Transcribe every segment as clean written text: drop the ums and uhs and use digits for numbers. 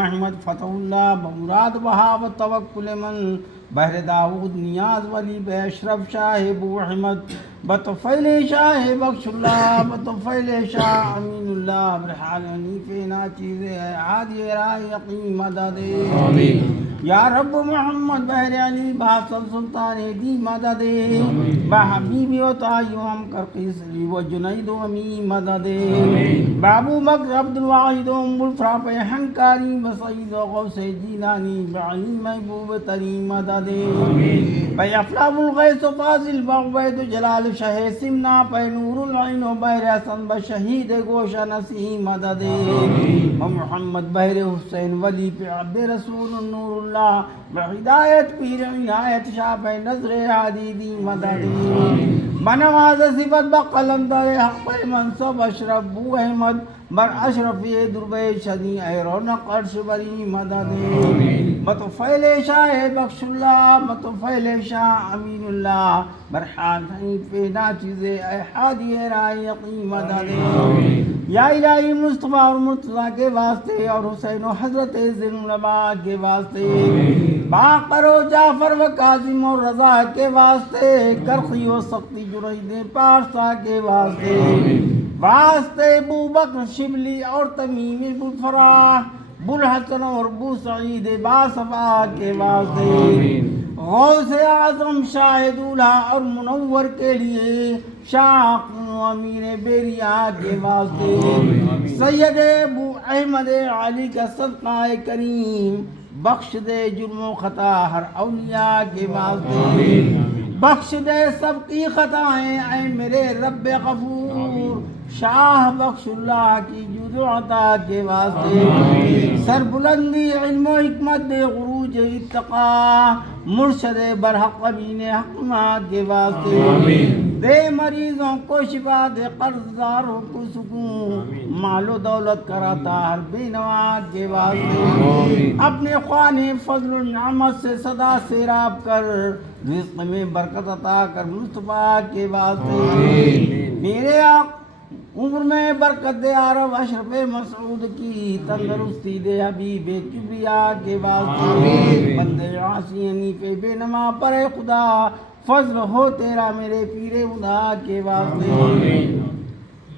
محمد فتح اللہ بمراد بہاو توکل من بحر داود نیاز ولی بے اشرف شاہ بو احمد بطفیل شاہ بخش اللہ بطفیل شاہ امین اللہ برحال حنیف نا چیز عادی رائے یقین مدد یا رب محمد بحر علی بحثل سلطان دی مدد بحبیبی و تعیو ہم کرقیسری و جنید و امی مدد بابو بکر عبد الواحد و ام الفراپ حنکاری بسعید و غوث جیلانی بعلی محبوب ترین مدد بے افلاف الغیث و فاضل بغبید جلال شہ سمنا پہ نور العین و بحر حسن بشہید گوشہ نسی مدد و محمد بحر حسین ولی پہ عبد رسول النور اللہ بہدایت پیر عنایت شاہ پہ نظر حادی دی مدد بنواز صفت بقلندر حق پہ منصب اشرف بو احمد بر اشرف دربے شدی اے رونق عرش بری مدد بطفیل شاہ بخش اللہ بطفیل شاہ امین اللہ برحان حنیف ناچیز اے حادی رائے یقین مدد یا الہی مصطفیٰ اور مرتضیٰ کے واسطے اور حسین و حضرت زین العباد کے واسطے باقر و جعفر و کاظم اور رضا کے واسطے کرخی و سختی جرید پارسا کے واسطے ابو بکر شبلی اور تمیم بوالفراح بوالحسن اور بو سعید باصفا کے واسطے غوث اعظم شاہ دولہا اور منور کے لیے شاہ و امیر بیریا کے واسطے سید ابو احمد علی کا صدقہ کریم بخش دے جرم و خطا ہر اولیاء کے واسطے بخش دے سب کی خطائیں اے میرے رب غفور شاہ بخش اللہ کی جود و عطا کے واسطے سر بلندی علم و حکمت دے غروج اتقا مرشد برحق بین حکمات کے واسطے دے مریضوں کو شفا دے قرض داروں کو سکون مال و دولت کراتا ہر بے نواز کے واسطے اپنے خوان فضل و نعمت سے صدا سیراب کر رزق میں برکت عطا کر مصطفیٰ کے واسطے میرے آقا عمر میں برکت دے عرب اشرف مسعود کی تندرستی دے حبیب کبریا کے واسطے بندے عاصی حنیف بے نما پر خدا فضل ہو تیرا میرے پیر خدا کے واسطے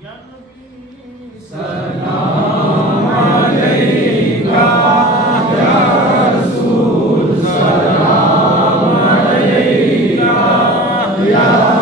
یا نبی سلام علیکہ یا رسول سلام علیکہ یا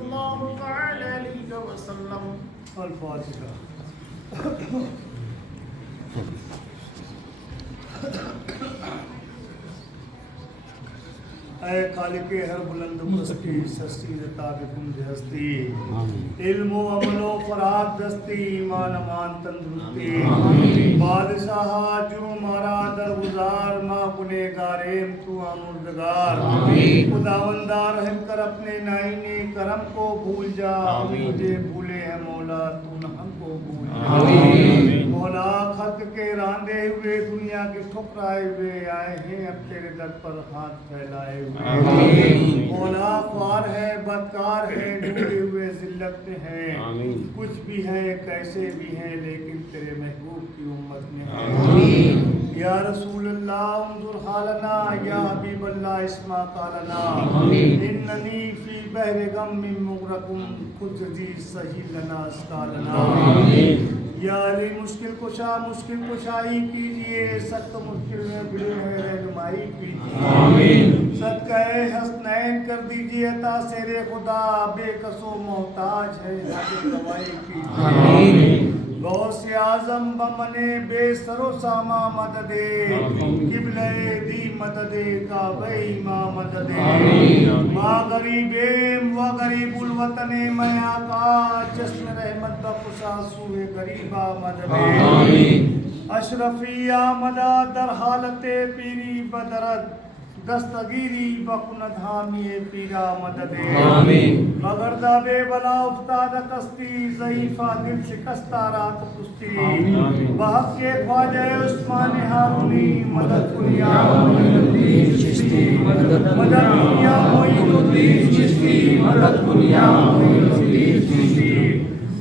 اللہ تعالی علیہ وسلم. الفاتحہ. اے خالق ہر بلند پستی سستی رتاب کنج ہستی علم و عمل و فراد دستی ایمان امان تندرستی بادشاہ جو مارا درگزار ما گنے گاریم تو آمردگار خداوندہ رحم کر اپنے نائنے کرم کو بھول جا مجھے بھولے ہیں مولا تو نہ ہم کو بھول جا مولا خلق کے راندے ہوئے دنیا کے ٹھکرائے ہوئے آئے ہیں اب تیرے در پر ہاتھ پھیلائے ہوئے مولا خوار ہے بدکار ہے ڈوبے ہوئے ذلت میں ہیں کچھ بھی ہے کیسے بھی ہیں لیکن تیرے محبوب کی امت میں ہیں یا رسول اللہ انظر حالنا یا حبیب اللہ اسمع قالنا اننی فی بحر غم مغرقم خود عزیز سہیل لنا اسکالنا یا علی مشکل کشا مشکل کشائی کیجئے سخت مشکل میں بڑے ہیں رہنمائی کیجئے صدقہ حسنین کر دیجئے تاثیر خدا بے کس و محتاج ہے حاجت روائی کیجئے غوث اعظم بمنے بے سر و ساما مددے قبلہ دی مددے کعبہ ما مددے ما غریبیم و غریب الوطن میں آقا جسم رحمت بخشا سوئے غریبا مددے اشرفی آمدہ در حالت پیری بدرد دستگیری بکند حامی پیرا مددے مگر دا بے بلا افتاد کستی ضعیفہ دل شکستہ رات پستی بحق کے خواجہ عثمان ہارونی مدد کنیا معین الدین چشتی مدد کنیا معین الدین چشتی مدد کنیا معین الدین چشتی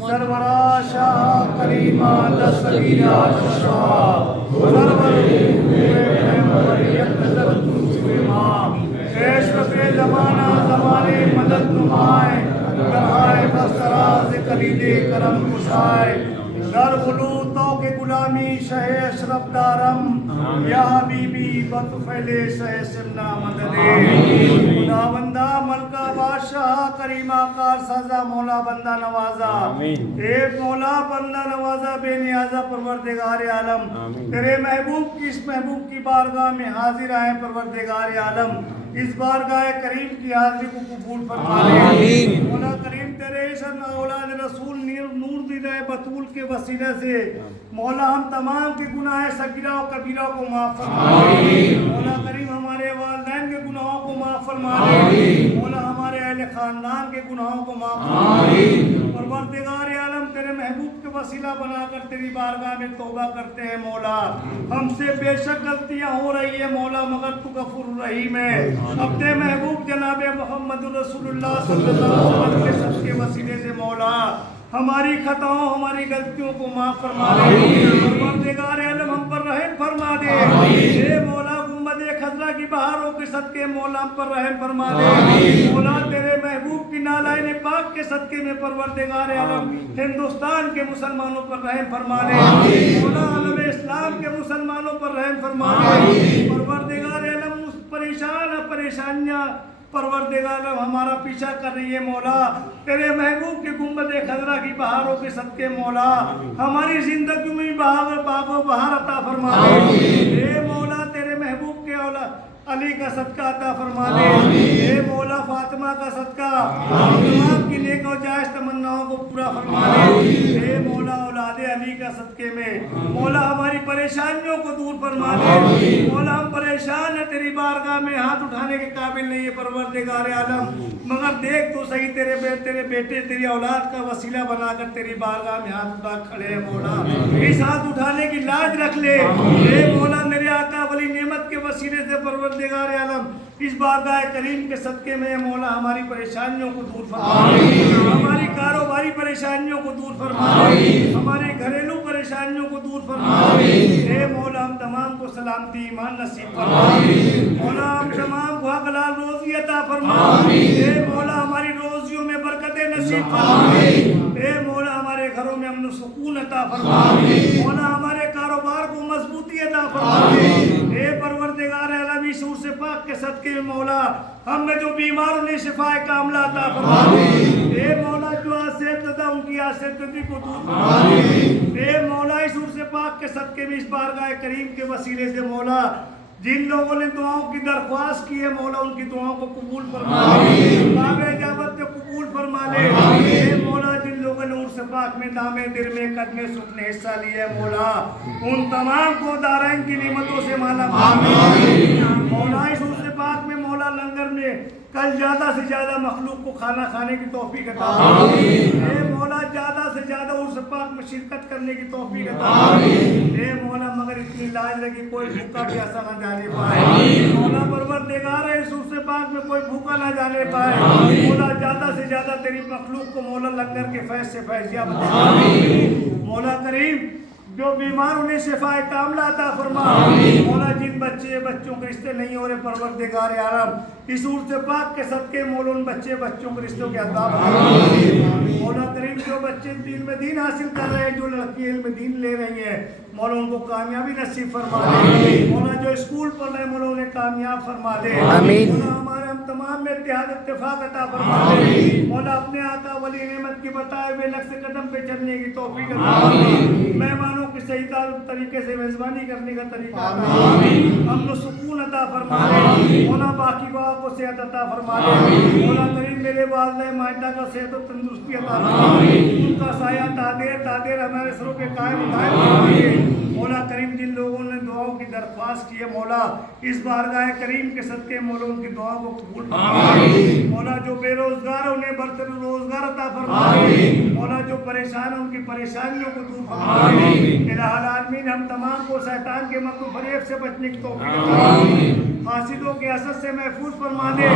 سرورا شاہ کریمہ دستگیرہ شاہ سرور زمانہ زمانے مدد نمائے درہائے بسراز کلید کرم کشائے در غلو توق غلامی شہ اشرف دارم یا حبیبی بطفیل شہ سمنا مددے خدا بندہ ملکہ بادشاہ کریمہ کار سازا مولا بندہ نوازا ایک مولا بندہ نوازا بے نیازہ پروردگار عالم تیرے محبوب کی اس محبوب کی بارگاہ میں حاضر آئے پروردگار عالم اس بارگاہ کریم کی حاضری کو قبول فرما لے مولا کریم تیرے عشق اولاد رسول نور دیدہ بطول کے وسیلہ سے مولا ہم تمام کے گناہ صغیرہ و کبیرہ کو معاف فرما لے مولا کریم ہمارے والدین کے گناہوں کو معاف فرما لے مولا ہمارے اہل خاندان کے گناہوں کو معاف فرما لے پروردگار عالم تیرے محبوب کے وسیلہ بنا کر تیری بارگاہ میں توبہ کرتے ہیں مولا ہم سے بے شک غلطیاں ہو رہی ہیں مولا مگر تو غفور الرحیم ہے اپنے محبوب جناب محمد رسول اللہ صلی اللہ علیہ وسلم کے سب کے وسیلے سے مولا ہماری خطاؤں ہماری غلطیوں کو معاف فرما دے پروردگار عالم ہم پر رحم فرما دے اے مولا گنبد خضرا کی بہاروں کے صدقے مولا ہم پر رحم فرما دے مولا تیرے محبوب کی نالائن پاک کے صدقے میں پروردگار عالم ہندوستان کے مسلمانوں پر رحم فرما دے مولا عالم اسلام کے مسلمانوں پر رحم فرما دے پروردگار عالم پریشانیاں پروردگار ہمارا پیچھا کر رہی ہے مولا تیرے محبوب کے گنبد خضرا کی بہاروں کے صدقے مولا ہماری زندگی میں باغ و بہار عطا فرما دے اے مولا تیرے محبوب کے اولاد علی کا صدقہ عطا فرما دے اے مولا فاطمہ کا صدقہ تمام کی نیک و جائز تمناؤں کو پورا فرما دے اے مولا اولاد علی کا صدقے میں مولا ہماری پریشانیوں کو دور فرما دے مولا ہم پریشان ہیں تیری بارگاہ میں ہاتھ اٹھانے کے قابل نہیں ہے پروردگار عالم مگر دیکھ تو صحیح تیرے بیٹے تیری اولاد کا وسیلہ بنا کر تیری بارگاہ میں ہاتھ اٹھا کھڑے ہیں مولا اس ہاتھ اٹھانے کی لاج رکھ لے اے مولا میرے آقا ولی نعمت کے وسیلے سے پروردگار عالم اس بارگاہ کریم کے صدقے میں مولا ہماری پریشانیوں کو دور فرما ہماری کاروباری پریشانیوں کو دور فرما ہمارے گھریلو پریشانیوں کو دور فرما اے مولا ہم تمام کو سلامتی ایمان نصیب فرما مولا ہم تمام کو حلال روزی عطا فرما اے مولا ہماری روزیوں میں برکتیں نصیب فرما اے مولا ہمارے گھروں میں امن و سکون عطا فرما مولا ہمارے کاروبار کو مضبوطی عطا فرما اے پروردگار عالم سور سے پاک کے صدقے میں مولا ہم میں جو بیمار انہیں شفا کاملہ عطا فرما ان کی آسیدگی کو دور فرما اے مولا اس عرص پاک کے صدقے میں اس بارگاہ کریم کے وسیلے سے مولا جن لوگوں نے دعاؤں کی درخواست کی ہے مولا ان کی دعاؤں کو قبول فرما باب اجابت کو قبول فرما لے اے مولا جن لوگوں نے عرص پاک میں دامے در میں قدمے سکھ نے حصہ لیا ہے مولا ان تمام کو دارین کی نعمتوں سے مالا مال مولا اس عرص پاک میں مولا لنگر میں کل زیادہ سے زیادہ مخلوق کو کھانا کھانے کی توفیق عطا اے مولا زیادہ سے زیادہ عرص پاک میں شرکت کرنے کی توفیق عطا اے مولا مگر اتنی لاج لگی کوئی بھوکا پیاسا نہ جانے پائے مولا پروردگار ہے اس عرص پاک میں کوئی بھوکا نہ جانے پائے مولا زیادہ سے زیادہ تیری مخلوق کو مولا لنگر کے فیض سے فیضیاب مولا کریم جو بیمار انہیں شفاء کاملہ عطا فرما مولا جن بچوں کے رشتے نہیں ہو رہے پروردگار عالم اس عرص پاک کے صدقے مولا ان بچوں کے رشتوں کے عطا فرما مولا کریم جو بچے دین میں دین حاصل کر رہے ہیں جو لڑکی علم دین لے رہی ہیں مولا ان کو کامیابی نصیب فرما دے مولا جو اسکول پڑھ رہے ہیں مولا انہیں کامیاب فرما دے مولا ہمارے ہم تمام میں اتحاد اتفاق عطا فرما دے مولا اپنے آقا ولی نعمت کی بتائے ہوئے نقش قدم پہ چلنے کی توفیق عطا فرما مہمانوں کی صحیح طریقے سے میزبانی کرنے کا طریقہ عطا فرما امن و سکون عطا فرما دے مولا باقی بابا کو صحت عطا فرما دے مولا کریم میرے والدہ مائدہ کا صحت و تندرستی عطا فرما دے ان کا سایہ تادیر ہمارے سروں پہ قائم فرما دے مولا کریم جن لوگوں نے دعاؤں کی درخواست کی ہے مولا اس بارگاہ کریم کے صدقے مولا ان کی دعاؤں کو قبول فرما مولا جو بے روزگار ہیں انہیں برتر روزگار عطا فرما مولا جو پریشان ہیں ان کی پریشانیوں کو دور فرما الہ العالمین ہم تمام کو شیطان کے مکر و فریب سے بچنے کی توفیق عطا حاسدوں کے حسد سے محفوظ فرما دے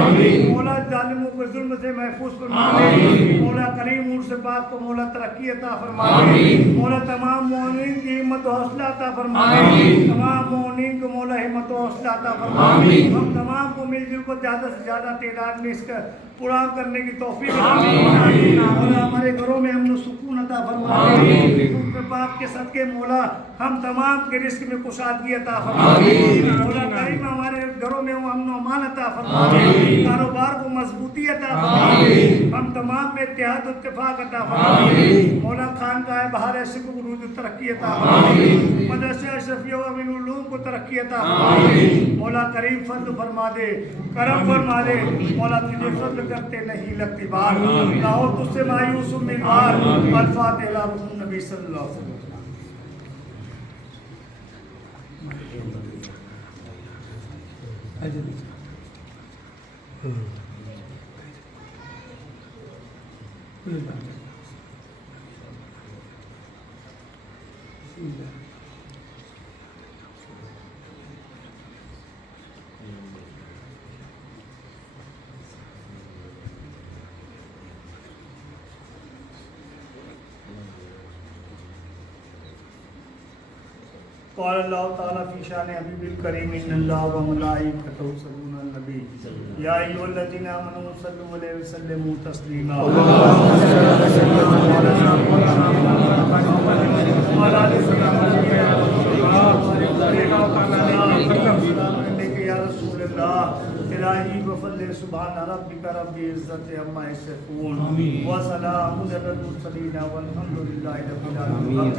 مولا ظالموں کے ظلم سے محفوظ فرما دے مولا کریم عرص پاک کو مولا ترقی عطا فرما دے مولا تمام مومنین کی ہمت و حوصلہ عطا فرما دے تمام مومنین کو مولا ہمت و حوصلہ عطا فرما دے ہم تمام کو مل جل کو زیادہ سے زیادہ تعداد میں اس کا پورا کرنے کی توفیق عطا فرما دے مولا ہمارے گھروں میں امن و سکون عطا فرما دے عرص پاک کے صدقے مولا ہم تمام کے رزق میں کشادگی عطا فرما دے مولا کریم ہمارے گھروں میں امن و امان عطا فرما دے کاروبار کو مضبوطی عطا فرما دے ہم تمام میں اتحاد و اتفاق عطا فرما دے مولا خانقاہ بہار عشق کو عروج و ترقی عطا فرما دے مدرسہ اشرفیہ و امین العلوم کو ترقی عطا فرما دے مولا کریم فضل فرما دے کرم فرما دے مولا تجھے فضل کرتے نہیں لگتی بار نہ ہو تجھ سے مایوس امیدوار الفاتحہ الی رسول نبی صلی اللہ علیہ وسلم قال اللہ تعالیٰ فی شان حبیب الکریم ان اللہ و ملائکتہ یصلون علی النبی یا ایھا الذین آمنوا صلوا علیہ وسلموا تسلیما یا رسول اللہ الہی وفضل سبحان ربک رب العزت عما یصفون وسلام علی المرسلین والحمد للہ رب العالمین